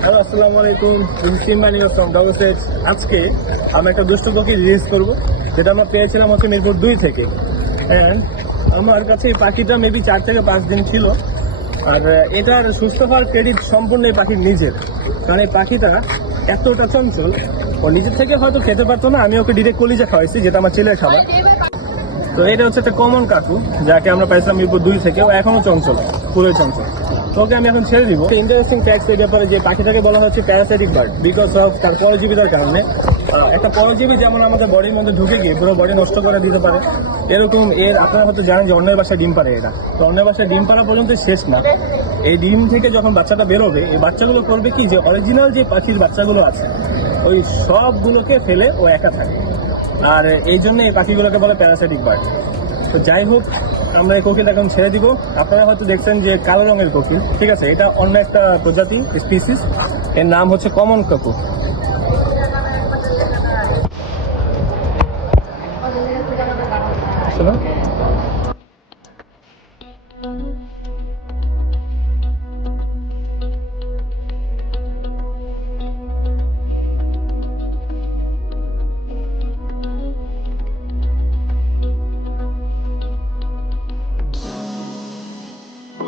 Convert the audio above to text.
Hello, আসসালামু আলাইকুম। সিম্বানি from ডাবলসেট। আজকে আমরা একটা দুষ্টু পাখি রিলিজ করবো, যেটা আমরা পেয়েছিলাম হচ্ছে মিরপুর 2 থেকে। অ্যান্ড আমার কাছে এই পাখিটা মেবি 4 থেকে 5 দিন ছিল। আর এটার সুস্থ হওয়ার ক্রেডিট সম্পূর্ণ এই পাখির নিজের, কারণ এই পাখিটা এতটা চঞ্চল, ও নিজের থেকে হয়তো খেতে পারতো না। আমি ওকে ডিরেক্ট কলিজা খাওয়াইছি, যেটা আমার ছেলের খাবার। তো এটা হচ্ছে একটা কমন কাকু, যাকে আমরা পাইছিলাম মিরপুর 2 থেকে। ও এখনো চঞ্চল, পুরোই চঞ্চল। তোকে আমি এখন ছেড়ে দিব। ইন্টারেস্টিং ফ্যাক্টস এই ব্যাপারে, যে পাখিটাকে বলা হচ্ছে প্যারাসাইটিক বার্ড, বিকজ অফ তার পরজীবিতার কারণে। একটা পরজীবী যেমন আমাদের বডির মধ্যে ঢুকে গিয়ে পুরো বডি নষ্ট করে দিতে পারে, এরকম আপনারা হয়তো জানেন যে অন্যের বাসায় ডিম পারে এরা। তো অন্যের বাসায় ডিম পাড়া পর্যন্ত শেষ না। এই ডিম থেকে যখন বাচ্চাটা বেরোবে, এই বাচ্চাগুলো করবে কি, যে অরিজিনাল যে পাখির বাচ্চাগুলো আছে ওই সবগুলোকে ফেলে ও একা থাকে। আর এই জন্য এই পাখিগুলোকে বলে প্যারাসাইটিক বার্ড। তো যাই হোক, আমরা এই কোকিল এখন ছেড়ে দিব। আপনারা হয়তো দেখছেন যে কালো রঙের কোকিল, ঠিক আছে, এটা অন্য একটা প্রজাতি স্পিসিস। এর নাম হচ্ছে কমন কাকু। শোনো।